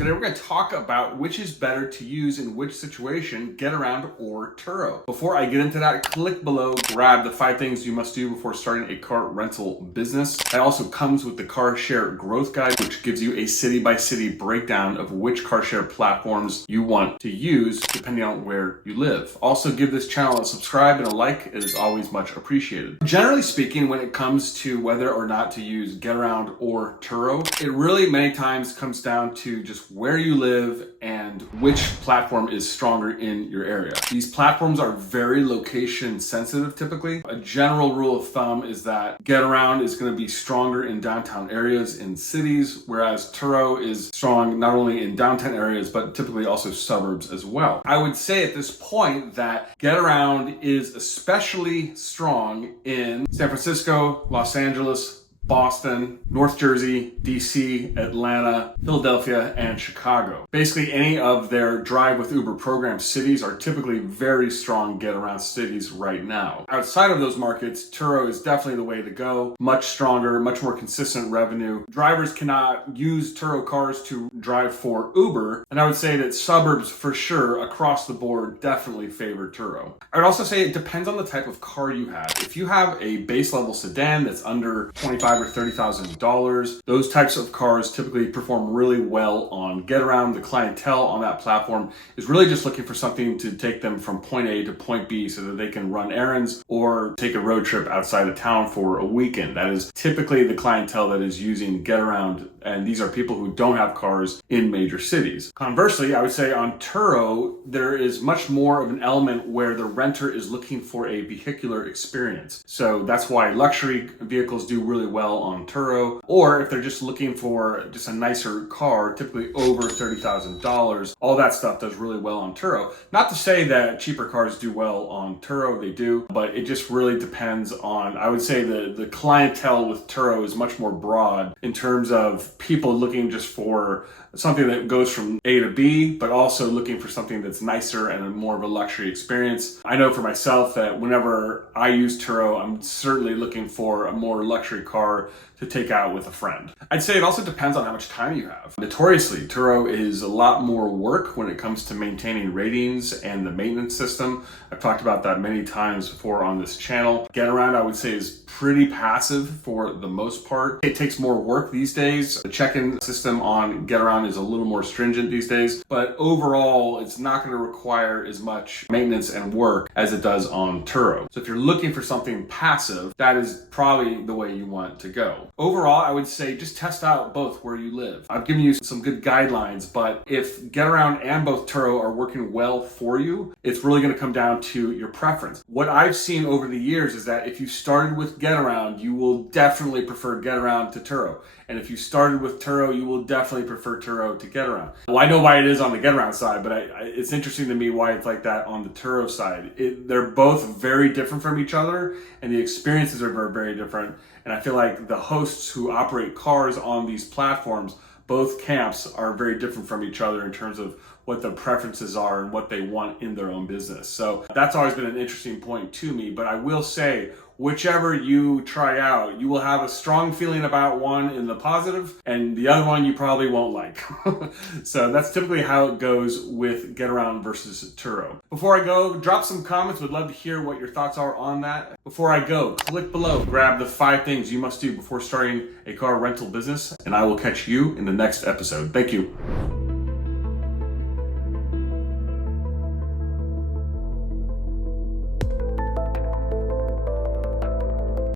Today we're going to talk about which is better to use in which situation, Getaround or Turo. Before I get into that, click below, grab the 5 things you must do before starting a car rental business. That also comes with the Car Share Growth Guide, which gives you a city-by-city breakdown of which car share platforms you want to use depending on where you live. Also give this channel a subscribe and a like. It is always much appreciated. Generally speaking, when it comes to whether or not to use Getaround or Turo, it really many times comes down to just where you live and which platform is stronger in your area. These platforms are very location sensitive typically. A general rule of thumb is that Getaround is going to be stronger in downtown areas in cities, whereas Turo is strong not only in downtown areas, but typically also suburbs as well. I would say at this point that Getaround is especially strong in San Francisco, Los Angeles, Boston, North Jersey, DC, Atlanta, Philadelphia, and Chicago. Basically, any of their Drive with Uber program cities are typically very strong Getaround cities right now. Outside of those markets, Turo is definitely the way to go. Much stronger, much more consistent revenue. Drivers cannot use Turo cars to drive for Uber, and I would say that suburbs for sure across the board definitely favor Turo. I would also say it depends on the type of car you have. If you have a base level sedan that's under $25,000 or $30,000. Those types of cars typically perform really well on Getaround. The clientele on that platform is really just looking for something to take them from point A to point B so that they can run errands or take a road trip outside of town for a weekend. That is typically the clientele that is using Getaround, and these are people who don't have cars in major cities. Conversely, I would say on Turo, there is much more of an element where the renter is looking for a vehicular experience. So that's why luxury vehicles do really well on Turo, or if they're just looking for just a nicer car, typically over $30,000, all that stuff does really well on Turo. Not to say that cheaper cars do well on Turo, they do, but it just really depends on, I would say the clientele with Turo is much more broad in terms of people looking just for something that goes from A to B, but also looking for something that's nicer and more of a luxury experience. I know for myself that whenever I use Turo, I'm certainly looking for a more luxury car to take out with a friend. I'd say it also depends on how much time you have. Notoriously, Turo is a lot more work when it comes to maintaining ratings and the maintenance system. I've talked about that many times before on this channel. Getaround, I would say, is pretty passive for the most part. It takes more work these days. The check-in system on Getaround is a little more stringent these days, but overall, it's not going to require as much maintenance and work as it does on Turo. So if you're looking for something passive, that is probably the way you want to go. Overall, I would say just test out both where you live. I've given you some good guidelines, but if Getaround and both Turo are working well for you, it's really going to come down to your preference. What I've seen over the years is that if you started with Getaround, you will definitely prefer Getaround to Turo. And if you started with Turo, you will definitely prefer Turo to Getaround. Well, I know why it is on the Getaround side, but it's interesting to me why it's like that on the Turo side. They're both very different from each other, and the experiences are very, very different. And I feel like the hosts who operate cars on these platforms, both camps are very different from each other in terms of what their preferences are and what they want in their own business. So that's always been an interesting point to me, but I will say, whichever you try out, you will have a strong feeling about one in the positive, and the other one you probably won't like. So that's typically how it goes with Getaround versus Turo. Before I go, drop some comments. Would love to hear what your thoughts are on that. Before I go, click below, grab the 5 things you must do before starting a car rental business, and I will catch you in the next episode. Thank you.